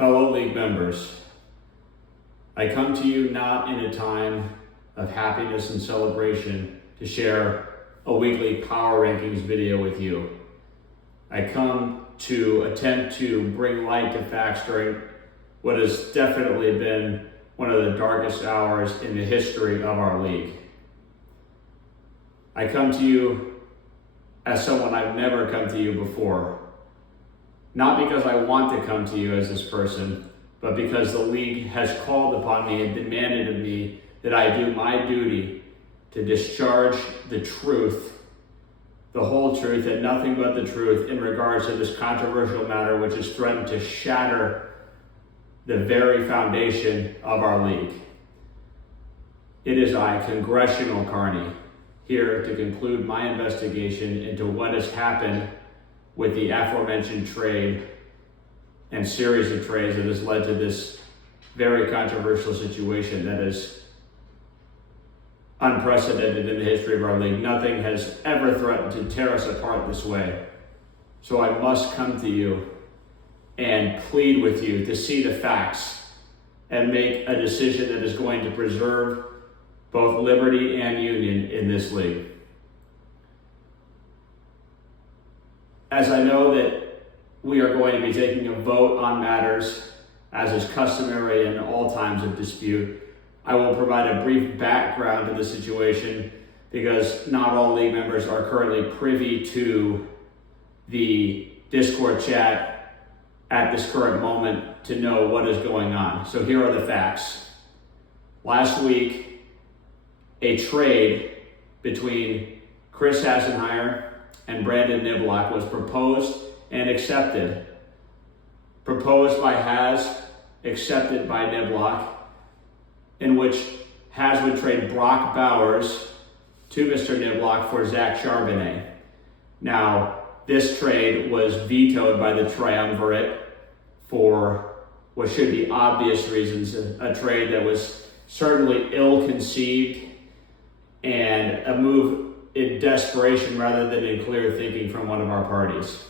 Fellow league members, I come to you not in a time of happiness and celebration to share a weekly power rankings video with you. I come to attempt to bring light to facts during what has definitely been one of the darkest hours in the history of our league. I come to you as someone I've never come to you before. Not because I want to come to you as this person, but because the league has called upon me and demanded of me that I do my duty to discharge the truth, the whole truth and nothing but the truth in regards to this controversial matter which has threatened to shatter the very foundation of our league. It is I, Congressional Carney, here to conclude my investigation into what has happened with the aforementioned trade and series of trades that has led to this very controversial situation that is unprecedented in the history of our league. Nothing has ever threatened to tear us apart this way. So I must come to you and plead with you to see the facts and make a decision that is going to preserve both liberty and union in this league. As I know that we are going to be taking a vote on matters, as is customary in all times of dispute, I will provide a brief background to the situation because not all league members are currently privy to the Discord chat at this current moment to know what is going on. So here are the facts. Last week, a trade between Chris Hasenheier and Brandon Niblock was proposed and accepted. Proposed by Has, accepted by Niblock, in which Has would trade Brock Bowers to Mr. Niblock for Zach Charbonnet. Now, this trade was vetoed by the triumvirate for what should be obvious reasons, a trade that was certainly ill-conceived and a move in desperation rather than in clear thinking from one of our parties.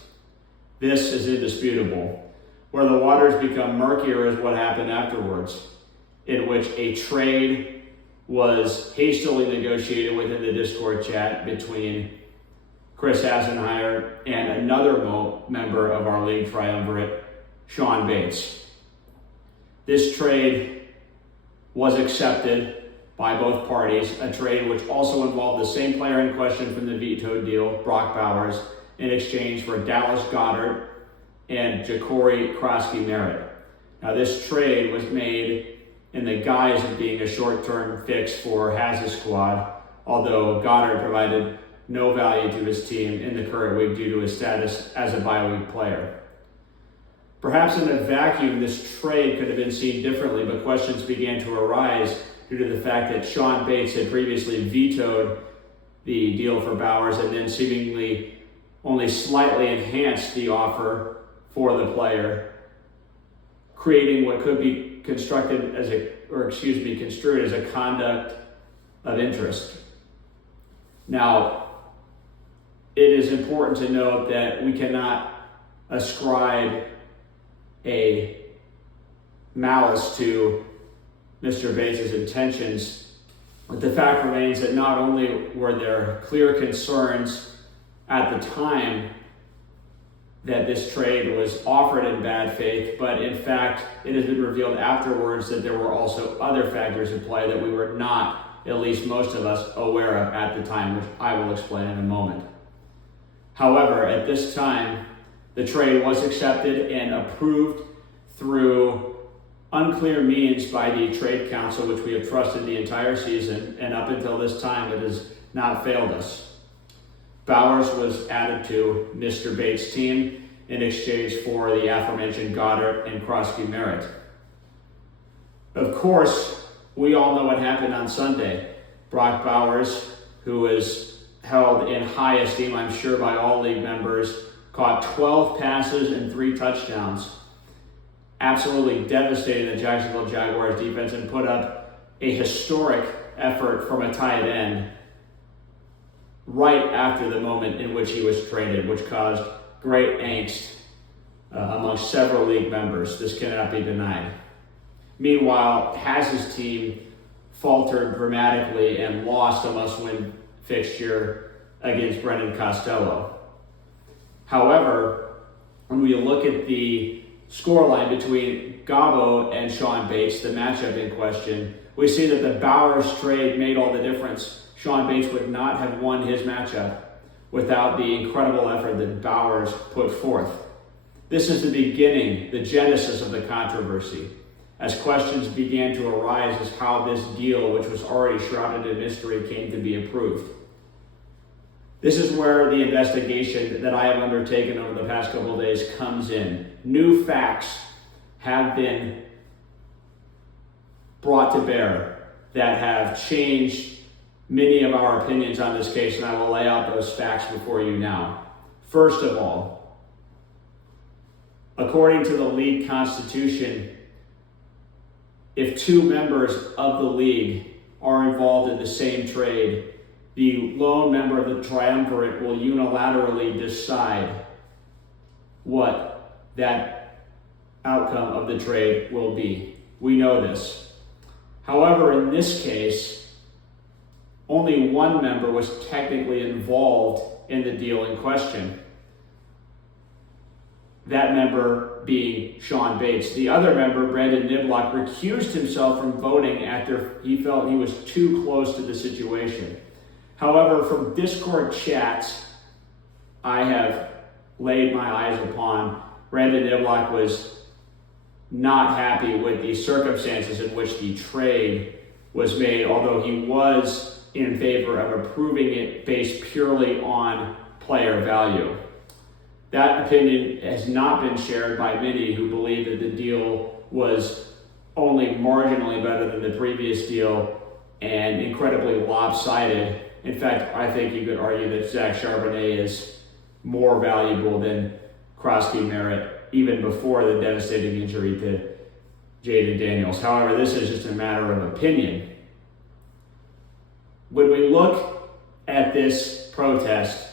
This is indisputable. Where the waters become murkier is what happened afterwards, in which a trade was hastily negotiated within the Discord chat between Chris Hasenheier and another member of our league triumvirate, Sean Bates. This trade was accepted by both parties, a trade which also involved the same player in question from the vetoed deal, Brock Bowers, in exchange for Dallas Goedert and Ja'Cory Krosky-Merritt. Now, this trade was made in the guise of being a short-term fix for Haz's squad, although Goddard provided no value to his team in the current week due to his status as a bye-week player. Perhaps in a vacuum, this trade could have been seen differently, but questions began to arise due to the fact that Sean Bates had previously vetoed the deal for Bowers and then seemingly only slightly enhanced the offer for the player, creating what could be construed as a conduct of interest. Now, it is important to note that we cannot ascribe a malice to Mr. Bates' intentions, but the fact remains that not only were there clear concerns at the time that this trade was offered in bad faith, but in fact, it has been revealed afterwards that there were also other factors at play that we were not, at least most of us, aware of at the time, which I will explain in a moment. However, at this time, the trade was accepted and approved through unclear means by the Trade Council, which we have trusted the entire season, and up until this time, it has not failed us. Bowers was added to Mr. Bates' team in exchange for the aforementioned Goddard and Krosky-Merritt. Of course, we all know what happened on Sunday. Brock Bowers, who is held in high esteem, I'm sure, by all league members, caught 12 passes and 3 touchdowns, absolutely devastating the Jacksonville Jaguars defense and put up a historic effort from a tight end right after the moment in which he was traded, which caused great angst amongst several league members. This cannot be denied. Meanwhile, Haz's team faltered dramatically and lost a must-win fixture against Brendan Costello. However, when we look at the scoreline between Gabo and Sean Bates, the matchup in question, we see that the Bowers trade made all the difference. Sean Bates would not have won his matchup without the incredible effort that Bowers put forth. This is the beginning, the genesis of the controversy, as questions began to arise as how this deal, which was already shrouded in mystery, came to be approved. This is where the investigation that I have undertaken over the past couple of days comes in. New facts have been brought to bear that have changed many of our opinions on this case, and I will lay out those facts before you now. First of all, according to the league constitution, if two members of the league are involved in the same trade, the lone member of the triumvirate will unilaterally decide what that outcome of the trade will be. We know this. However, in this case, only one member was technically involved in the deal in question. That member being Sean Bates. The other member, Brandon Niblock, recused himself from voting after he felt he was too close to the situation. However, from Discord chats I have laid my eyes upon, Brandon Niblock was not happy with the circumstances in which the trade was made, although he was in favor of approving it based purely on player value. That opinion has not been shared by many who believe that the deal was only marginally better than the previous deal and incredibly lopsided. In fact, I think you could argue that Zach Charbonnet is more valuable than Krosky Merritt, even before the devastating injury to Jaden Daniels. However, this is just a matter of opinion. When we look at this protest,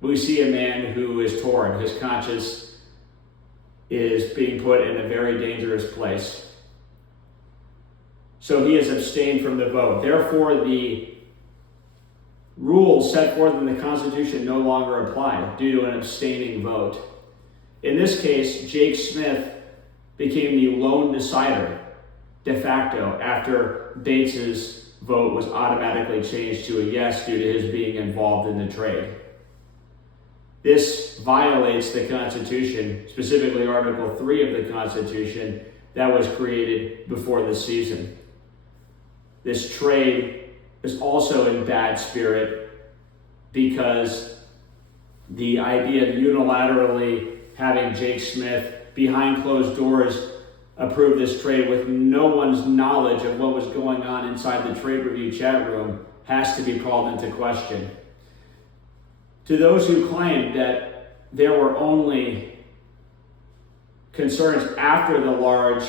we see a man who is torn. His conscience is being put in a very dangerous place. So he has abstained from the vote. Therefore, the rules set forth in the Constitution no longer apply due to an abstaining vote. In this case, Jake Smith became the lone decider de facto after Bates's vote was automatically changed to a yes due to his being involved in the trade. This violates the Constitution, specifically Article 3 of the Constitution that was created before the season. This trade is also in bad spirit because the idea of unilaterally having Jake Smith behind closed doors approve this trade with no one's knowledge of what was going on inside the trade review chat room has to be called into question. To those who claim that there were only concerns after the large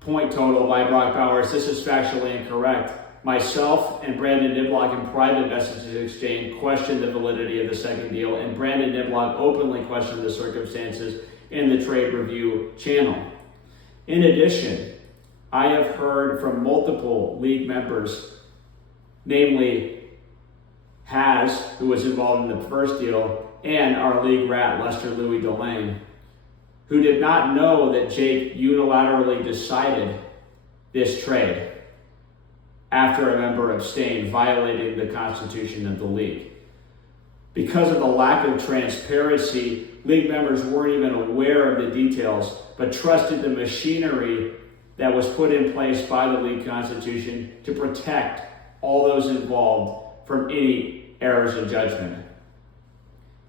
point total by Brock Bowers, this is factually incorrect. Myself and Brandon Niblock in private messages exchange questioned the validity of the second deal, and Brandon Niblock openly questioned the circumstances in the trade review channel. In addition, I have heard from multiple league members, namely Haz, who was involved in the first deal, and our league rat, Lester Louis Delane, who did not know that Jake unilaterally decided this trade after a member abstained, violating the Constitution of the league. Because of the lack of transparency, league members weren't even aware of the details, but trusted the machinery that was put in place by the league constitution to protect all those involved from any errors in judgment.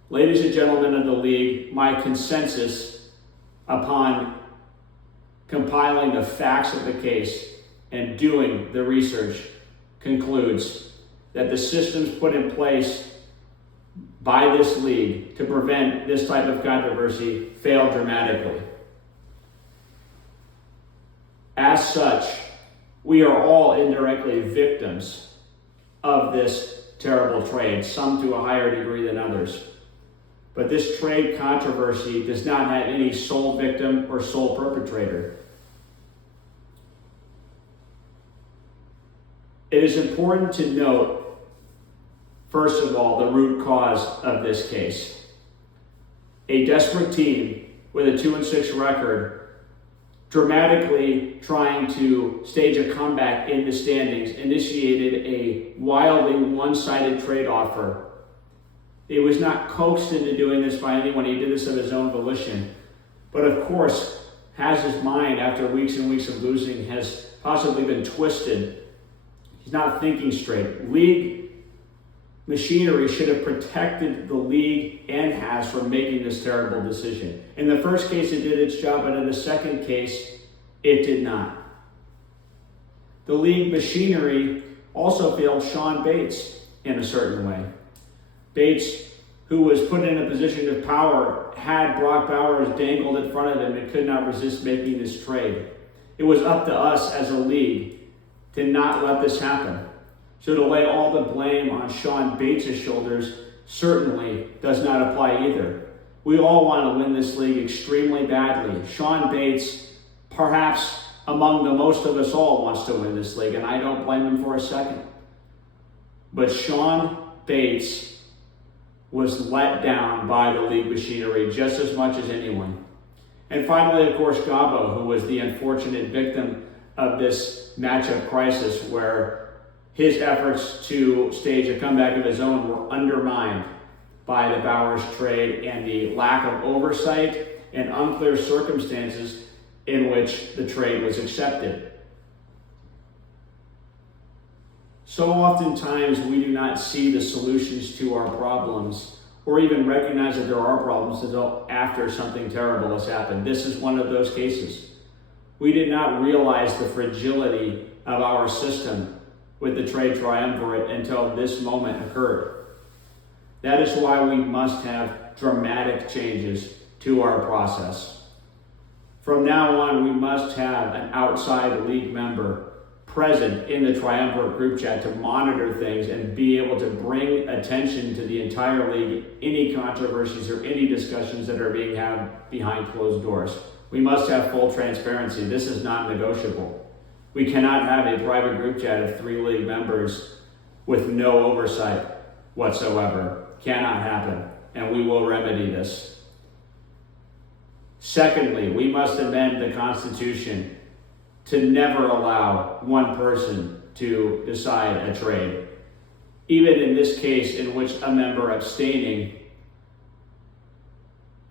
Ladies and gentlemen of the league, my consensus upon compiling the facts of the case and doing the research concludes that the systems put in place by this league to prevent this type of controversy failed dramatically. As such, we are all indirectly victims of this terrible trade, some to a higher degree than others. But this trade controversy does not have any sole victim or sole perpetrator. It is important to note, first of all, the root cause of this case. A desperate team with a 2-6 record dramatically trying to stage a comeback in the standings initiated a wildly one-sided trade offer. He was not coaxed into doing this by anyone. He did this of his own volition. But of course, has his mind, after weeks and weeks of losing, has possibly been twisted. He's not thinking straight. LEEG machinery should have protected the league and has from making this terrible decision. In the first case, it did its job, but in the second case, it did not. The LEEG machinery also failed Sean Bates in a certain way. Bates, who was put in a position of power, had Brock Bowers dangled in front of him and could not resist making this trade. It was up to us as a league to not let this happen. So to lay all the blame on Sean Bates' shoulders certainly does not apply either. We all want to win this league extremely badly. Sean Bates, perhaps among the most of us all, wants to win this league, and I don't blame him for a second. But Sean Bates was let down by the LEEG machinery just as much as anyone. And finally, of course, Gabo, who was the unfortunate victim of this matchup crisis where his efforts to stage a comeback of his own were undermined by the Bowers trade and the lack of oversight and unclear circumstances in which the trade was accepted. So oftentimes we do not see the solutions to our problems or even recognize that there are problems until after something terrible has happened. This is one of those cases. We did not realize the fragility of our system with the trade triumvirate until this moment occurred. That is why we must have dramatic changes to our process. From now on, we must have an outside LEEG member present in the triumvirate group chat to monitor things and be able to bring attention to the entire league, any controversies or any discussions that are being had behind closed doors. We must have full transparency. This is not negotiable. We cannot have a private group chat of 3 LEEG members with no oversight whatsoever. Cannot happen, and we will remedy this. Secondly, we must amend the Constitution to never allow one person to decide a trade. Even in this case in which a member abstaining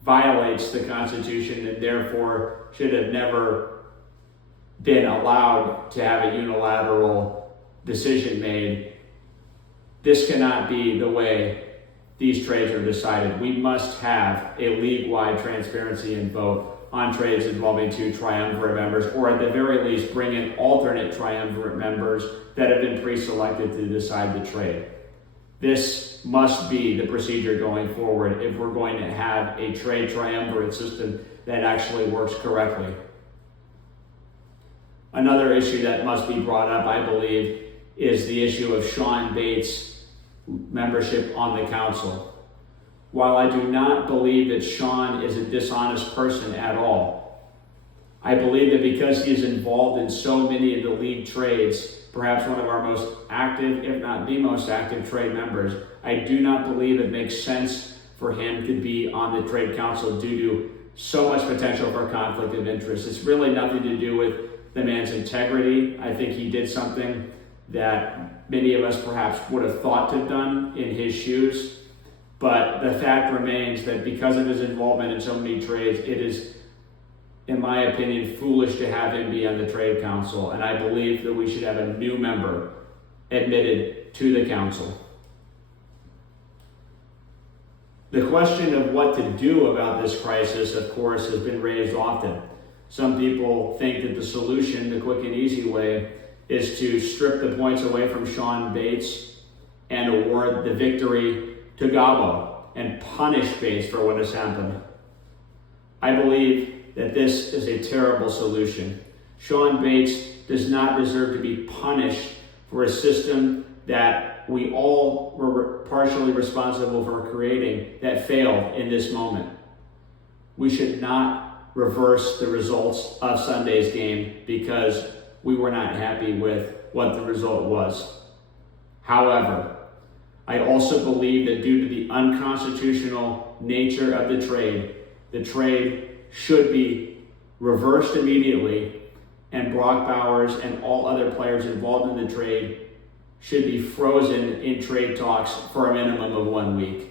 violates the Constitution and therefore should have never been allowed to have a unilateral decision made, this cannot be the way these trades are decided. We must have a league-wide transparency and vote on trades involving 2 triumvirate members, or at the very least bring in alternate triumvirate members that have been pre-selected to decide the trade. This must be the procedure going forward if we're going to have a trade triumvirate system that actually works correctly. Another issue that must be brought up, I believe, is the issue of Sean Bates' membership on the council. While I do not believe that Sean is a dishonest person at all, I believe that because he is involved in so many of the LEEG trades, perhaps one of our most active, if not the most active trade members, I do not believe it makes sense for him to be on the trade council due to so much potential for conflict of interest. It's really nothing to do with the man's integrity. I think he did something that many of us perhaps would have thought to have done in his shoes. But the fact remains that because of his involvement in so many trades, it is, in my opinion, foolish to have him be on the trade council. And I believe that we should have a new member admitted to the council. The question of what to do about this crisis, of course, has been raised often. Some people think that the solution, the quick and easy way, is to strip the points away from Sean Bates and award the victory to Gabo and punish Bates for what has happened. I believe that this is a terrible solution. Sean Bates does not deserve to be punished for a system that we all were partially responsible for creating that failed in this moment. We should not reverse the results of Sunday's game because we were not happy with what the result was. However, I also believe that due to the unconstitutional nature of the trade should be reversed immediately, and Brock Bowers and all other players involved in the trade should be frozen in trade talks for a minimum of 1 week.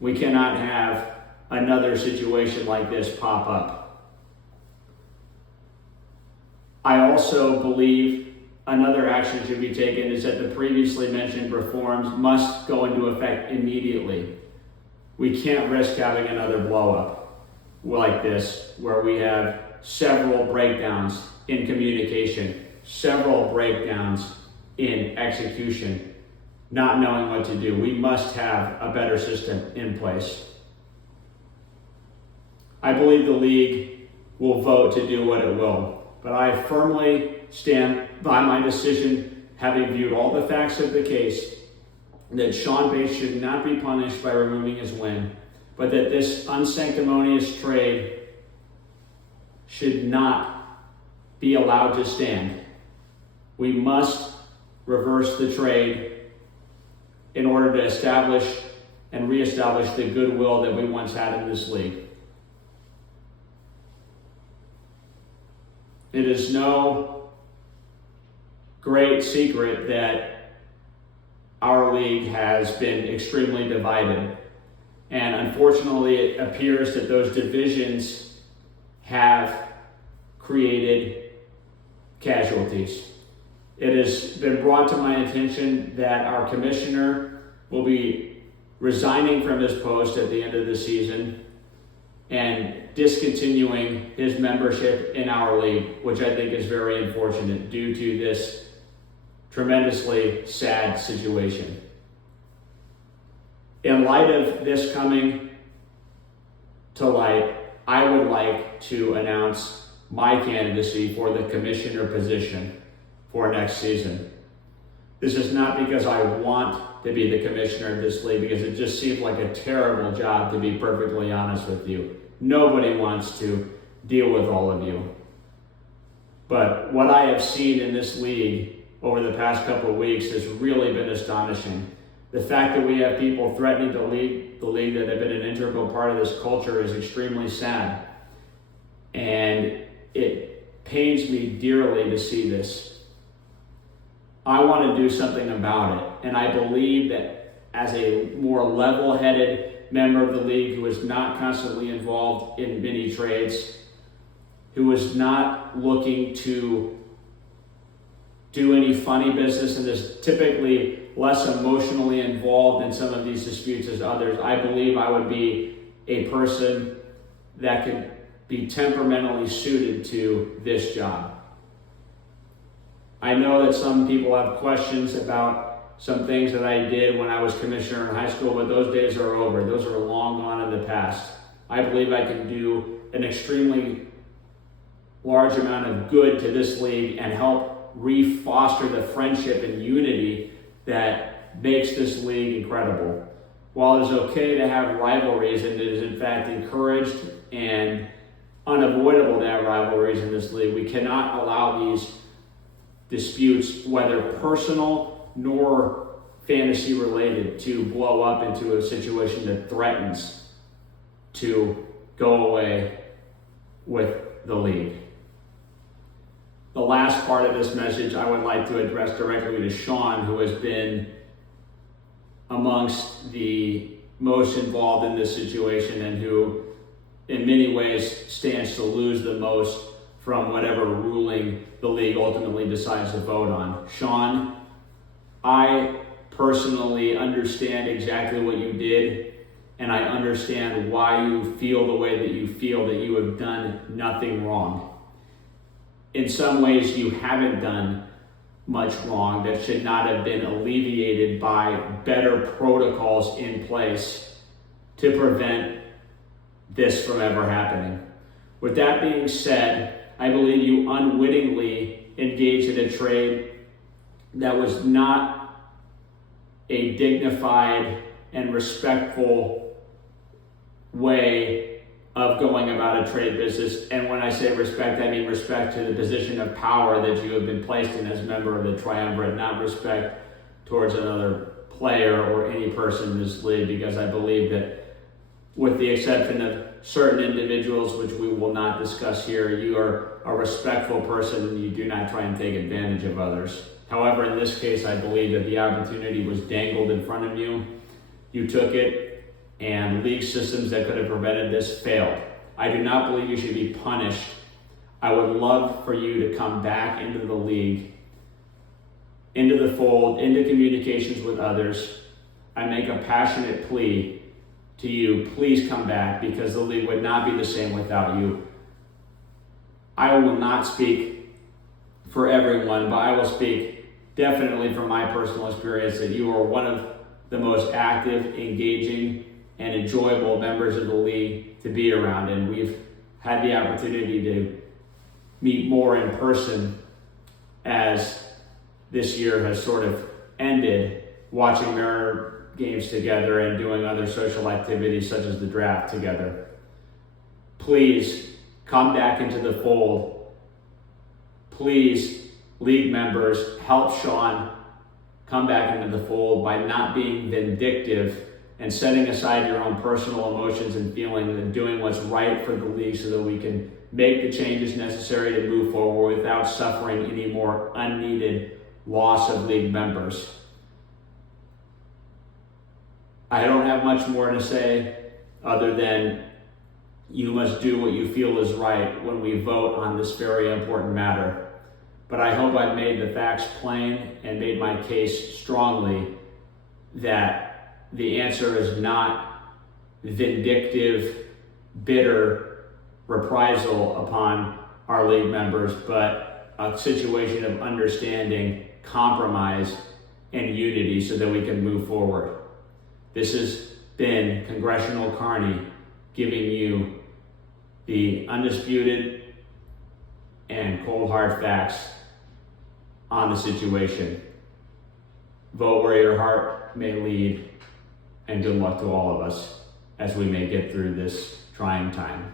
We cannot have another situation like this pop up. I also believe another action should be taken is that the previously mentioned reforms must go into effect immediately. We can't risk having another blow up like this, where we have several breakdowns in communication, several breakdowns in execution, not knowing what to do. We must have a better system in place. I believe the league will vote to do what it will, but I firmly stand by my decision, having viewed all the facts of the case, that Sean Bates should not be punished by removing his win, but that this unsanctimonious trade should not be allowed to stand. We must reverse the trade in order to establish and reestablish the goodwill that we once had in this league. It is no great secret that our league has been extremely divided. And unfortunately, it appears that those divisions have created casualties. It has been brought to my attention that our commissioner will be resigning from his post at the end of the season and discontinuing his membership in our league, which I think is very unfortunate due to this tremendously sad situation. In light of this coming to light, I would like to announce my candidacy for the commissioner position for next season. This is not because I want to be the commissioner of this league, because it just seems like a terrible job, to be perfectly honest with you. Nobody wants to deal with all of you. But what I have seen in this league over the past couple of weeks has really been astonishing. The fact that we have people threatening to leave the league that have been an integral part of this culture is extremely sad. And it pains me dearly to see this. I want to do something about it. And I believe that as a more level-headed member of the league who is not constantly involved in many trades, who is not looking to do any funny business and is typically less emotionally involved in some of these disputes as others, I believe I would be a person that could be temperamentally suited to this job. I know that some people have questions about some things that I did when I was commissioner in high school, but those days are over. Those are long gone in the past. I believe I can do an extremely large amount of good to this league and help re-foster the friendship and unity that makes this league incredible. While it is okay to have rivalries, and it is in fact encouraged and unavoidable to have rivalries in this league, we cannot allow these disputes, whether personal nor fantasy related, to blow up into a situation that threatens to go away with the league. The last part of this message I would like to address directly to Sean, who has been amongst the most involved in this situation and who in many ways stands to lose the most from whatever ruling the league ultimately decides to vote on. Sean, I personally understand exactly what you did, and I understand why you feel the way that you feel, that you have done nothing wrong. In some ways, you haven't done much wrong that should not have been alleviated by better protocols in place to prevent this from ever happening. With that being said, I believe you unwittingly engaged in a trade that was not a dignified and respectful way of going about a trade business. And when I say respect, I mean respect to the position of power that you have been placed in as a member of the triumvirate, not respect towards another player or any person in this league, because I believe that, with the exception of certain individuals, which we will not discuss here, you are a respectful person and you do not try and take advantage of others. However, in this case, I believe that the opportunity was dangled in front of you. You took it, and league systems that could have prevented this failed. I do not believe you should be punished. I would love for you to come back into the league, into the fold, into communications with others. I make a passionate plea to you, please come back, because the league would not be the same without you. I will not speak for everyone, but I will speak definitely from my personal experience that you are one of the most active, engaging, and enjoyable members of the league to be around. And we've had the opportunity to meet more in person as this year has sort of ended, watching Mariner games together and doing other social activities such as the draft together. Please come back into the fold. Please, league members, help Sean come back into the fold by not being vindictive and setting aside your own personal emotions and feelings and doing what's right for the league so that we can make the changes necessary to move forward without suffering any more unneeded loss of league members. I don't have much more to say other than you must do what you feel is right when we vote on this very important matter. But I hope I've made the facts plain and made my case strongly that the answer is not vindictive, bitter reprisal upon our league members, but a situation of understanding, compromise, and unity so that we can move forward. This has been Congressional Carney giving you the undisputed and cold hard facts on the situation. Vote where your heart may lead, and good luck to all of us as we may get through this trying time.